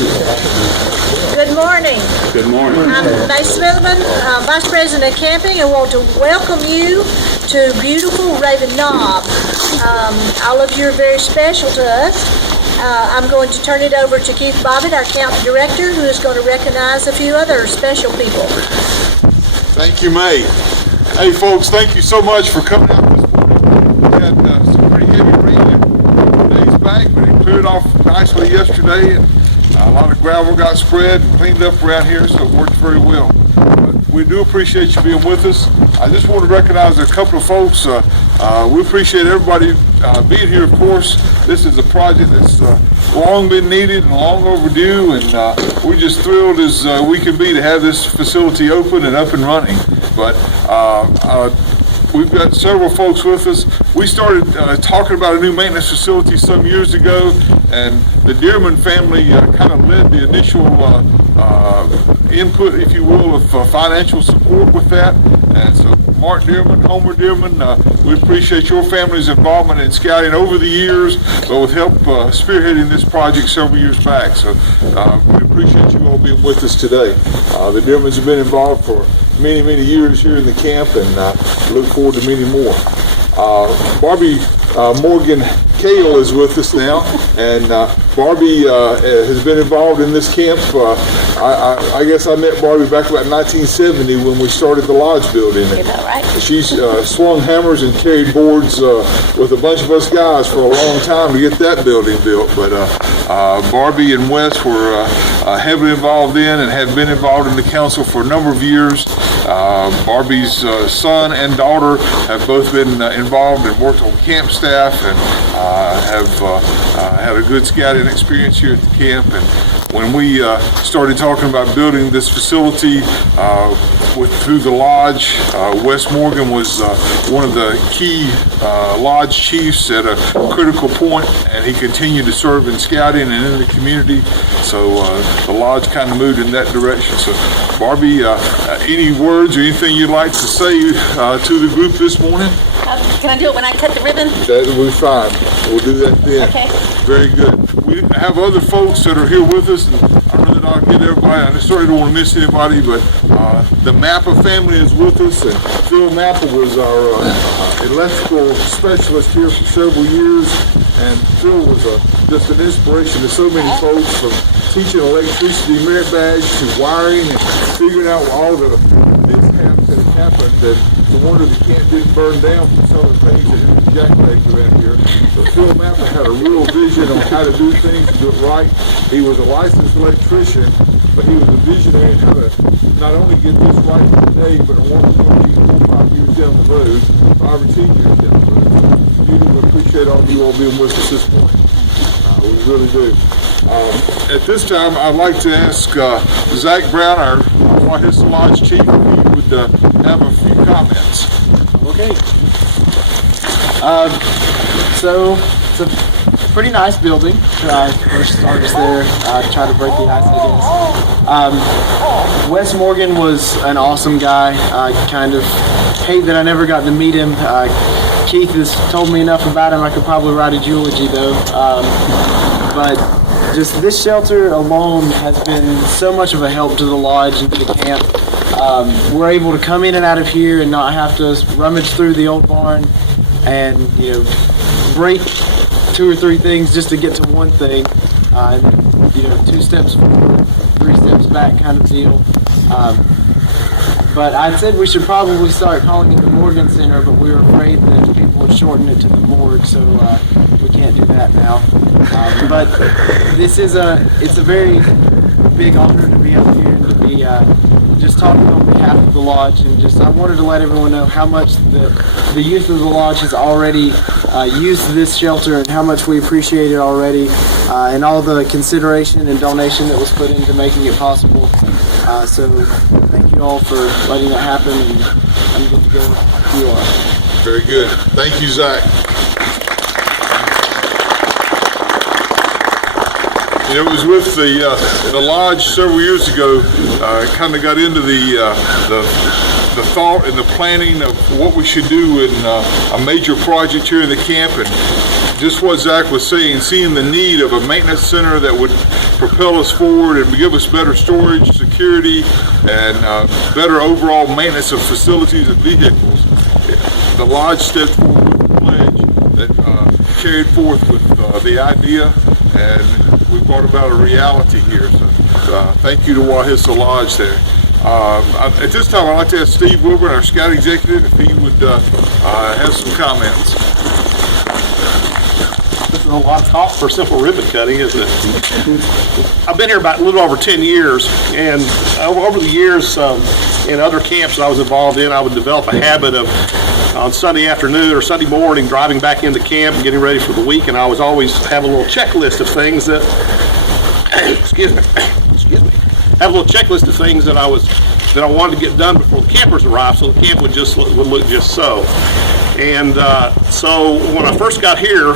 Good morning. Good morning. I'm May Smitherman, Vice President of Camping, and want to welcome you to beautiful Raven Knob. All of you are very special to us. I'm going to turn it over to Keith Bobbitt, our Camp Director, who is going to recognize a few other special people. Thank you, May. Hey, folks, thank you so much for coming out this morning. We had some pretty heavy rain a few days back, but it cleared off nicely yesterday, and a lot of gravel got spread and cleaned up around here, so it worked very well. But we do appreciate you being with us. I just want to recognize a couple of folks. We appreciate everybody being here, of course. This is a project that's long been needed and long overdue, and we're just thrilled as we can be to have this facility open and up and running. But we've got several folks with us. We started talking about a new maintenance facility some years ago, and the Dearman family kind of led the initial input, if you will, of financial support with that. And so Mark Dearman, Homer Dearman, we appreciate your family's involvement in scouting over the years, but with help spearheading this project several years back. So we appreciate you all being with us today. The Dearmans have been involved for many, many years here in the camp, and look forward to many more. Barbie Morgan Kale is with us now, and Barbie has been involved in this camp. I guess I met Barbie back about 1970 when we started the lodge building. Is that right? She's swung hammers and carried boards with a bunch of us guys for a long time to get that building built. But Barbie and Wes were heavily involved in and have been involved in the council for a number of years. Barbie's son and daughter have both been involved and worked on camp staff, and have had a good scouting experience here at the camp. And when we started talking about building this facility through the lodge, Wes Morgan was one of the key lodge chiefs at a critical point, and he continued to serve in scouting and in the community. So the lodge kind of moved in that direction. So Barbie, any words or anything you'd like to say to the group this morning? Can I do it when I cut the ribbon? That will be fine. We'll do that then. Okay. Very good. We have other folks that are here with us, and I don't know that I'll get everybody. I certainly don't want to miss anybody, but the Mappa family is with us, and Phil Mappa was our electrical specialist here for several years, and Phil was just an inspiration to so many folks, from teaching electricity merit badge to wiring and figuring out all the mishaps that happened, and the wonder the camp didn't burn down from some of the things that hit the jacklegs around here. So Phil Mappa had a real vision on how to do things, to do it right. He was a licensed electrician, but he was a visionary in how to not only get this right today, but I want to be 4 or 5 years down the road, 5 or 10 years down the road. So we do appreciate all of you all being with us this morning. We really do. At this time, I'd like to ask Zach Brown, our White Hill Lodge chief, if he would have a few comments. Okay. So it's a pretty nice building. First starters there, try to break the ice, I guess. Wes Morgan was an awesome guy. I kind of hate that I never got to meet him. Keith has told me enough about him. I could probably write a eulogy though. But just this shelter alone has been so much of a help to the lodge and to the camp. We're able to come in and out of here and not have to rummage through the old barn and break 2 or 3 things just to get to one thing. 2 steps forward, 3 steps back kind of deal. But I said we should probably start calling it the Morgan Center, but we were afraid that people would shorten it to the morgue, so we can't do that now. But this is it's a very big honor to be up here and to be just talking on behalf of the lodge, and I wanted to let everyone know how much the youth of the lodge has already used this shelter and how much we appreciate it already, and all the consideration and donation that was put into making it possible. So thank you all for letting that happen, and I'm good to go. You are. Very good. Thank you, Zach. It was with the lodge several years ago. Kind of got into the the thought and the planning of what we should do in a major project here in the camp, and just what Zach was saying, seeing the need of a maintenance center that would propel us forward and give us better storage, security, and better overall maintenance of facilities and vehicles. The lodge stepped forward with the pledge that carried forth with the idea, and we brought about a reality here. So thank you to Wahissa Lodge there. At this time, I'd like to ask Steve Wilburn, our Scout Executive, if he would have some comments. This is a lot of talk for simple ribbon cutting, isn't it? I've been here about a little over 10 years, and over the years in other camps that I was involved in, I would develop a habit of on Sunday afternoon or Sunday morning driving back into camp and getting ready for the week, and I was always have a little checklist of things that excuse me, have a little checklist of things that I wanted to get done before the campers arrived, so the camp would look just so. And so when I first got here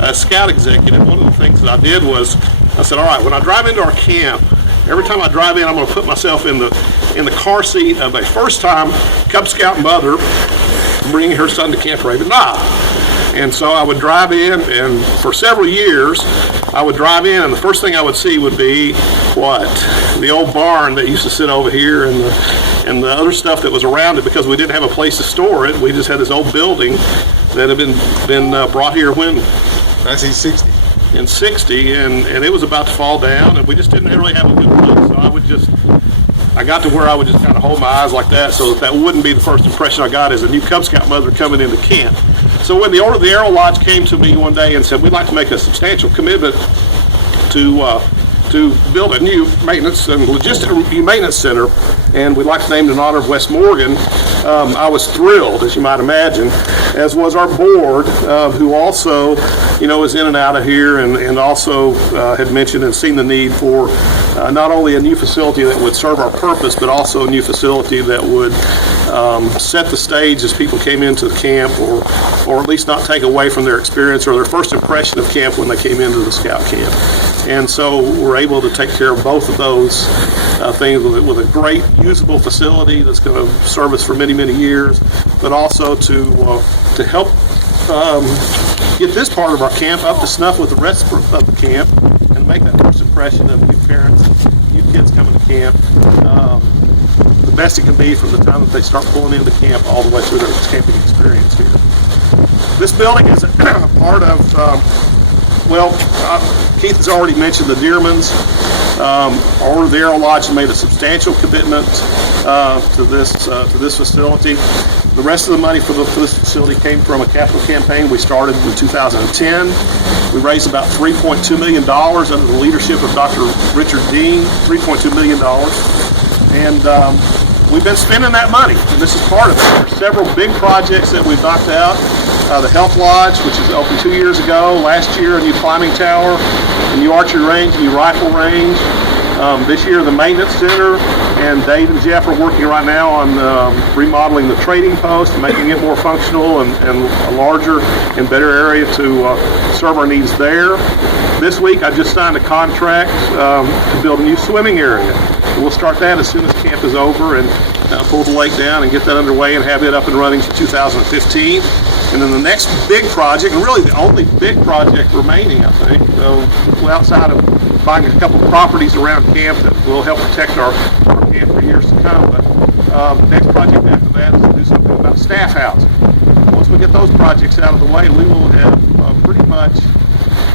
as Scout Executive, one of the things that I did was I said, all right, when I drive into our camp, every time I drive in, I'm going to put myself in the car seat of a first-time Cub Scout mother bringing her son to Camp Raven Knob. And so I would drive in, and for several years, I would drive in, and the first thing I would see would be what? The old barn that used to sit over here, and the other stuff that was around it, because we didn't have a place to store it. We just had this old building that had been brought here when? 1960. In 60, and it was about to fall down, and we just didn't really have a good place. So I got to where I would just kind of hold my eyes like that, so that wouldn't be the first impression I got as a new Cub Scout mother coming into camp. So when the owner of the Arrow Lodge came to me one day and said, we'd like to make a substantial commitment to build a new maintenance and maintenance center, and we'd like to name it in honor of Wes Morgan, I was thrilled, as you might imagine, as was our board, who also, is in and out of here, and also had mentioned and seen the need for not only a new facility that would serve our purpose, but also a new facility that would set the stage as people came into the camp, or at least not take away from their experience or their first impression of camp when they came into the Scout camp. And so we're able to take care of both of those things with a great usable facility that's going to serve us for many, many years, but also to help get this part of our camp up to snuff with the rest of the camp and make that first impression of new parents, new kids coming to camp, the best it can be from the time that they start pulling into camp all the way through their camping experience here. This building is a part of, Keith has already mentioned the Dearmans. Or the Arrow Lodge made a substantial commitment to this facility. The rest of the money for this facility came from a capital campaign we started in 2010. We raised about $3.2 million under the leadership of Dr. Richard Dean, $3.2 million. And we've been spending that money, and this is part of it. There's several big projects that we've knocked out. The Health Lodge, which was opened 2 years ago. Last year, a new climbing tower, a new archery range, a new rifle range. This year, the maintenance center, and Dave and Jeff are working right now on remodeling the trading post, making it more functional and a larger and better area to serve our needs there. This week, I just signed a contract to build a new swimming area. We'll start that as soon as camp is over and pull the lake down and get that underway and have it up and running for 2015. And then the next big project, and really the only big project remaining, I think, outside of buying a couple of properties around camp that will help protect our camp for years to come. But the next project after that is to do something about staff housing. Once we get those projects out of the way, we will have pretty much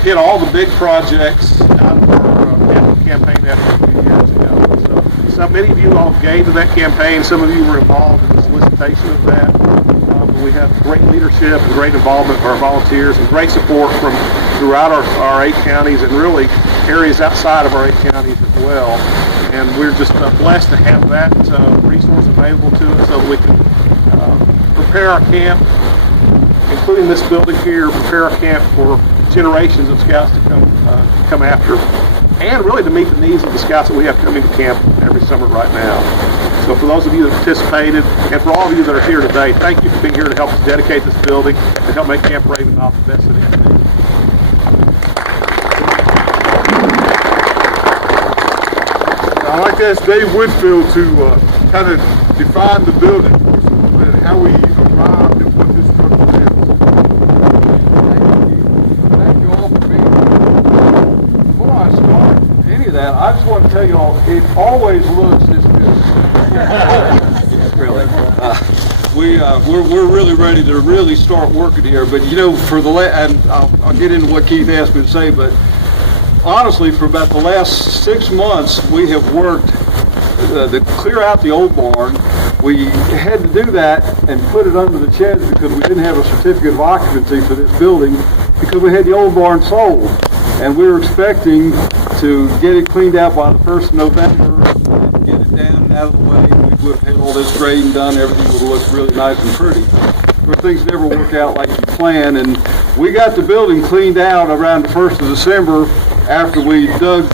hit all the big projects out of our campaign after a few years ago. So many of you all gave to that campaign. Some of you were involved in the solicitation of that. We have great leadership and great involvement of our volunteers and great support from throughout our 8 counties and really areas outside of our 8 counties as well. And we're just blessed to have that resource available to us so that we can prepare our camp, including this building here, prepare our camp for generations of scouts to come after, and really to meet the needs of the scouts that we have coming to camp every summer right now. So for those of you that participated, and for all of you that are here today, thank you for being here to help us dedicate this building and help make Camp Raven Knob the best that it can be. I'd like to ask Dave Whitfield to kind of define the building for us a little bit, how we arrived at what this structure is. Thank you all for being here. Before I start any of that, I just want to tell you all, it always looks this good. Really. We're really ready to really start working here. But you know, and I'll get into what Keith asked me to say, but honestly, for about the last 6 months, we have worked to clear out the old barn. We had to do that and put it under the sheds because we didn't have a certificate of occupancy for this building because we had the old barn sold. And we were expecting to get it cleaned out by the 1st of November, and get it down and out of the way. We would have had all this grading done, everything would have looked really nice and pretty. But things never work out like you plan. And we got the building cleaned out around the 1st of December after we dug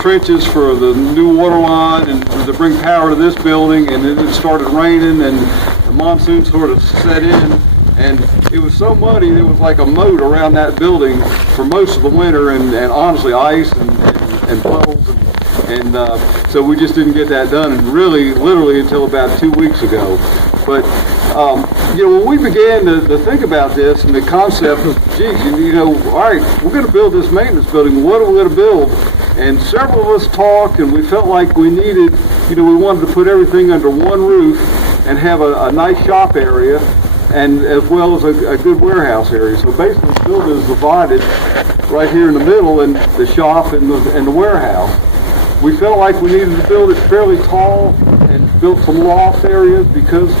trenches for the new water line and to bring power to this building, and then it started raining and the monsoon sort of set in, and it was so muddy it was like a moat around that building for most of the winter, and honestly ice and puddles, and so we just didn't get that done, and really literally until about 2 weeks ago. But you know, when we began to think about this and the concept of, geez, you know, all right, we're going to build this maintenance building. What are we going to build? And several of us talked, and we felt like we needed, you know, we wanted to put everything under one roof and have a nice shop area, and as well as a good warehouse area. So basically, the building is divided right here in the middle, and the shop and the warehouse. We felt like we needed to build it fairly tall and built some loft areas because,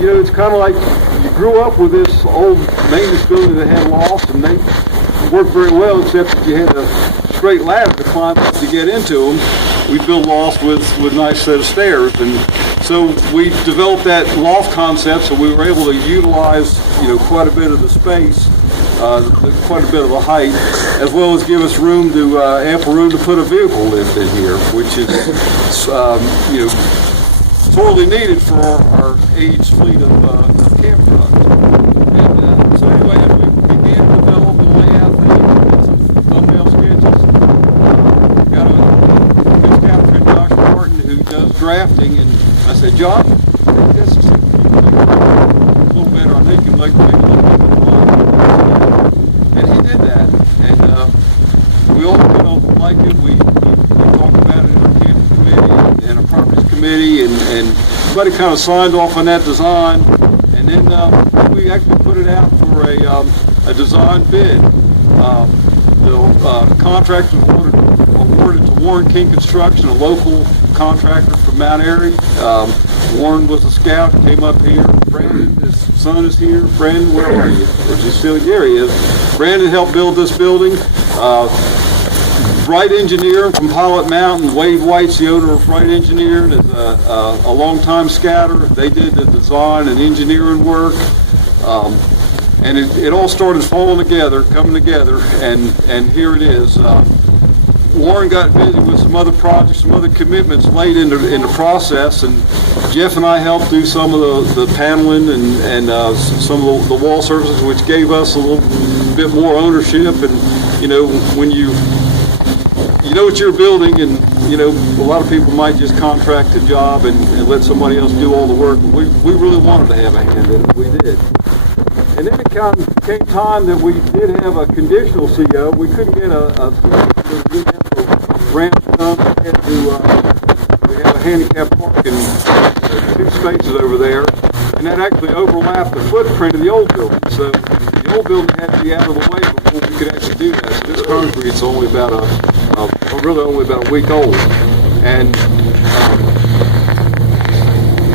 you know, it's kind of like you grew up with this old maintenance building that had lofts, and they worked very well, except that you had a straight ladder to climb up to get into them. We built lofts with a nice set of stairs, and so we developed that loft concept, so we were able to utilize, you know, quite a bit of the space, quite a bit of the height, as well as give us room to ample room to put a vehicle lift in here, which is you know, sorely needed for our aged fleet of camp trucks. And so anyway, as we began to develop and lay out things, some thumbnail sketches, got a good scout friend, Josh Martin, who does drafting, and I said, Josh, this is a little better. I think you can make it a little bit more. And he did that, and we all, you know, liked it. We talked about it in our campus committee and our properties committee, and everybody kind of signed off on that design, and then we actually put it out for a design bid. The contract was awarded to Warren King Construction, a local contractor from Mount Airy. Warren was a scout, came up here. Brandon, his son, is here. Brandon, where are you? Is he still here? He is. Brandon helped build this building. Wright Engineering from Pilot Mountain. Wade White's the owner of Wright Engineering, is a longtime scouter. They did the design and engineering work. And it all started falling together, coming together, and here it is. Warren got busy with some other projects, some other commitments late in the process, and Jeff and I helped do some of the paneling and some of the wall surfaces, which gave us a little bit more ownership. And you know, when you know it's your building, and you know, a lot of people might just contract a job and let somebody else do all the work. But we really wanted to have a hand in it. We did. And then it came time that we did have a conditional CO. We couldn't get a ramp done. We have a handicap parking, 2 spaces over there, and that actually overlapped the footprint of the old building. So the old building had to be out of the way before we could actually do that. So this concrete's only about really only about a week old, and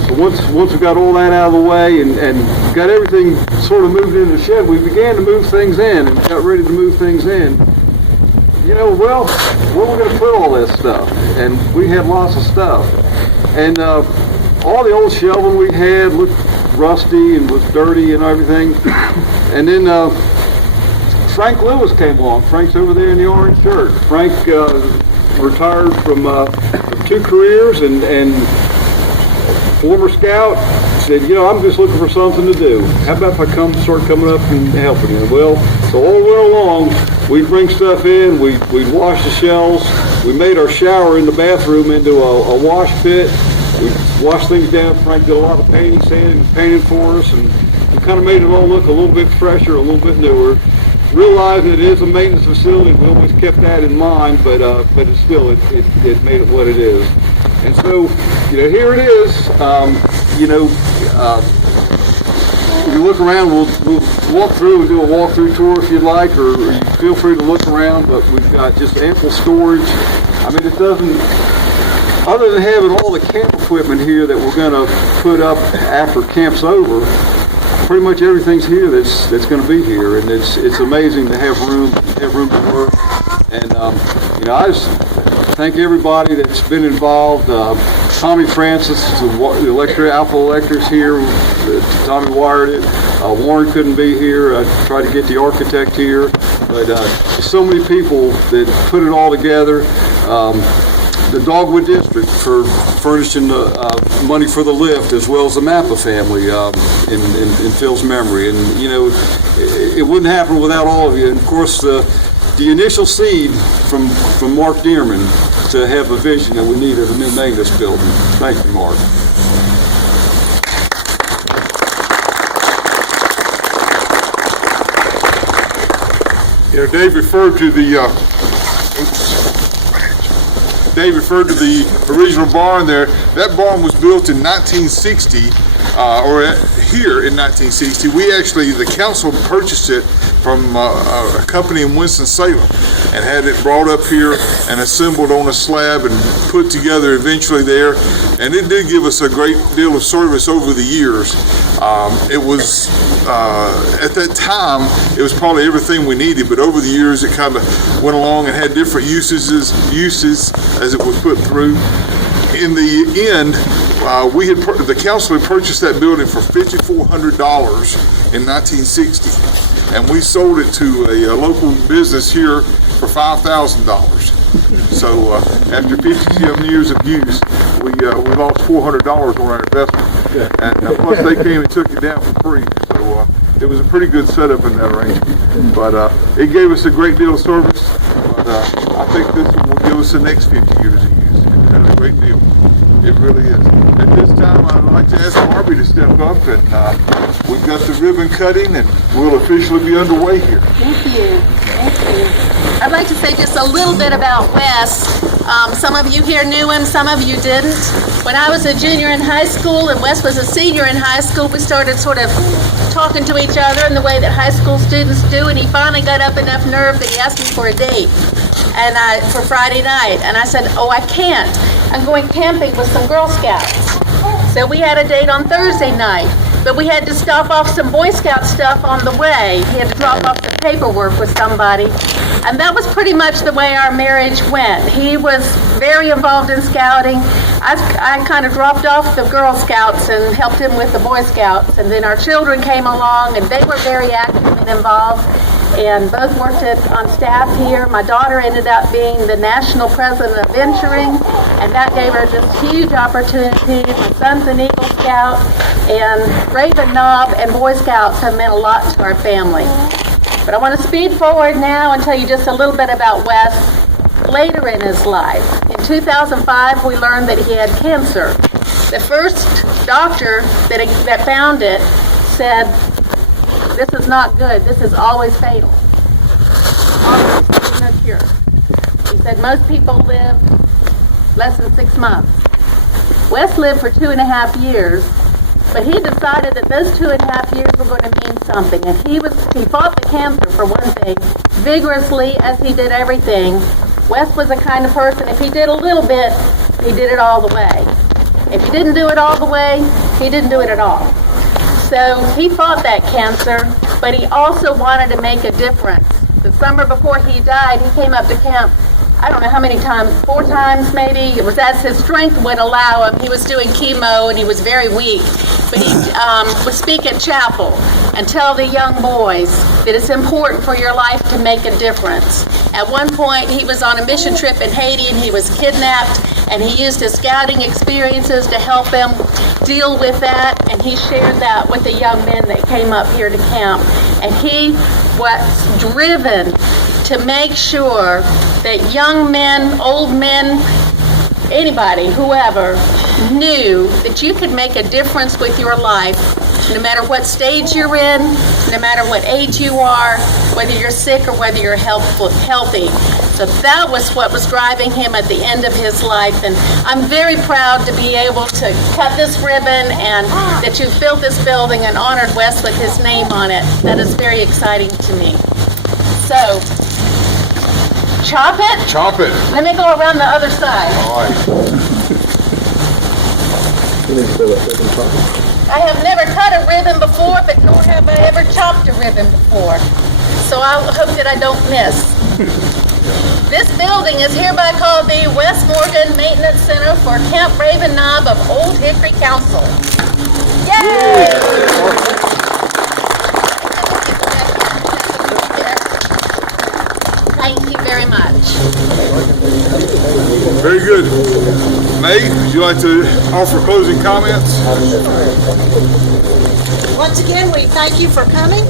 so once we got all that out of the way and got everything sort of moved into the shed, we began to move things in and got ready to move things in. You know, well, where are we going to put all this stuff? And we had lots of stuff. And all the old shelving we had looked rusty and was dirty and everything. And then Frank Lewis came along. Frank's over there in the orange shirt. Frank retired from 2 careers and former scout. Said, you know, I'm just looking for something to do. How about if I start coming up and helping you? Well, so all the way along, we'd bring stuff in, we'd wash the shelves, we made our shower in the bathroom into a wash pit, we washed things down. Frank did a lot of painting, sanding, painting for us, and we kind of made it all look a little bit fresher, a little bit newer. Realizing it is a maintenance facility, we always kept that in mind, but it's still, it made it what it is. And so, here it is. If you look around, we'll walk through and do a walkthrough tour if you'd like, or you feel free to look around, but we've got just ample storage. I mean, it doesn't, other than having all the camp equipment here that we're going to put up after camp's over, pretty much everything's here that's going to be here, and it's amazing to have room to work. And I just thank everybody that's been involved. Tommy Francis, the Alpha Electrics here. Tommy wired it. Warren couldn't be here. I tried to get the architect here, but so many people that put it all together. The Dogwood District for furnishing the money for the lift, as well as the Mappa family in Phil's memory. And it wouldn't happen without all of you. And of course, the initial seed from Mark Dearman to have a vision that we needed a new maintenance building. Thank you, Mark. Dave referred to the original barn there. That barn was built in 1960, here in 1960. The council purchased it from a company in Winston-Salem and had it brought up here and assembled on a slab and put together eventually there. And it did give us a great deal of service over the years. It was, at that time, it was probably everything we needed, but over the years it kind of went along and had different uses as it was put through. In the end, the council had purchased that building for $5,400 in 1960, and we sold it to a local business here for $5,000. So after 57 years of use, we lost $400 on our investment, and plus they came and took it down for free. So it was a pretty good setup in that arrangement. But it gave us a great deal of service. But I think this one will give us the next 50 years of use. That's a great deal. It really is. At this time, I'd like to ask Barbie to step up, and we've got the ribbon cutting, and we'll officially be underway here. Thank you. Thank you. I'd like to say just a little bit about Wes. Some of you here knew him, some of you didn't. When I was a junior in high school and Wes was a senior in high school, we started sort of talking to each other in the way that high school students do, and he finally got up enough nerve that he asked me for a date for Friday night. And I said, "Oh, I can't. I'm going camping with some Girl Scouts." So we had a date on Thursday night, but we had to stop off some Boy Scout stuff on the way. He had to drop off the paperwork with somebody. And that was pretty much the way our marriage went. He was very involved in scouting. I kind of dropped off the Girl Scouts and helped him with the Boy Scouts. And then our children came along, and they were very active and involved, and both worked on staff here. My daughter ended up being the national president of venturing, and that gave her just huge opportunities. My son's an Eagle Scout, and Raven Knob and Boy Scouts have meant a lot to our family. But I want to speed forward now and tell you just a little bit about Wes later in his life. In 2005, we learned that he had cancer. The first doctor that found it said, "This is not good. This is always fatal. Always, there's no cure." He said most people live less than 6 months. Wes lived for 2.5 years, but he decided that those 2.5 years were going to mean something. And he fought the cancer, for one thing, vigorously as he did everything. Wes was the kind of person, if he did a little bit, he did it all the way. If he didn't do it all the way, he didn't do it at all. So he fought that cancer, but he also wanted to make a difference. The summer before he died, he came up to camp, I don't know how many times, 4 times maybe. It was as his strength would allow him. He was doing chemo and he was very weak. But he would speak at chapel and tell the young boys that it's important for your life to make a difference. At one point, he was on a mission trip in Haiti and he was kidnapped, and he used his scouting experiences to help him deal with that, and he shared that with the young men that came up here to camp. And he was driven to make sure that young men, old men, anybody, whoever, knew that you could make a difference with your life, no matter what stage you're in, no matter what age you are, whether you're sick or whether you're healthy. So that was what was driving him at the end of his life, and I'm very proud to be able to cut this ribbon and that you built this building and honored Wes with his name on it. That is very exciting to me. So, chop it? Chop it. Let me go around the other side. All right. I have never cut a ribbon before, but nor have I ever chopped a ribbon before. So I hope that I don't miss. This building is hereby called the West Morgan Maintenance Center for Camp Raven Knob of Old Hickory Council. Yay! Thank you very much. Very good. May, would you like to offer closing comments? Once again, we thank you for coming.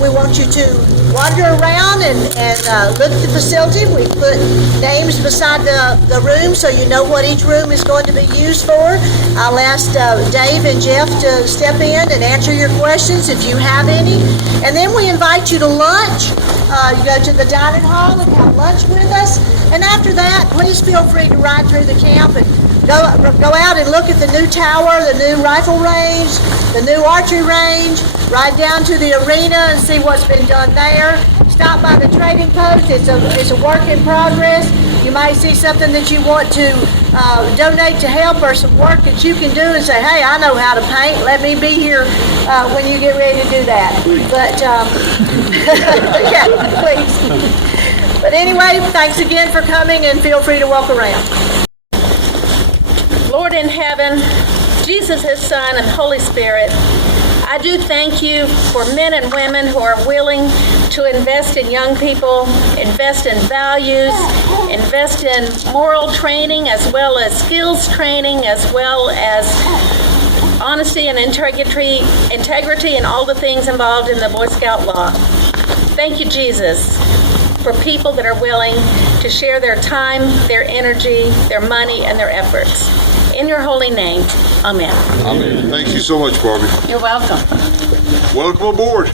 We want you to wander around and look at the facility. We put names beside the room so you know what each room is going to be used for. I'll ask Dave and Jeff to step in and answer your questions if you have any. And then we invite you to lunch. You go to the dining hall and have lunch with us. And after that, please feel free to ride through the camp and go out and look at the new tower, the new rifle range, the new archery range, ride down to the arena and see what's been done there. Stop by the trading post. It's a work in progress. You might see something that you want to donate to help or some work that you can do and say, hey, I know how to paint. Let me be here when you get ready to do that. But, yeah, please. But anyway, thanks again for coming and feel free to walk around. Lord in heaven, Jesus, his Son, and Holy Spirit, I do thank you for men and women who are willing to invest in young people, invest in values, invest in moral training as well as skills training, as well as honesty and integrity and all the things involved in the Boy Scout law. Thank you, Jesus, for people that are willing to share their time, their energy, their money, and their efforts. In your holy name, amen. Amen. Thank you so much, Barbie. You're welcome. Welcome aboard.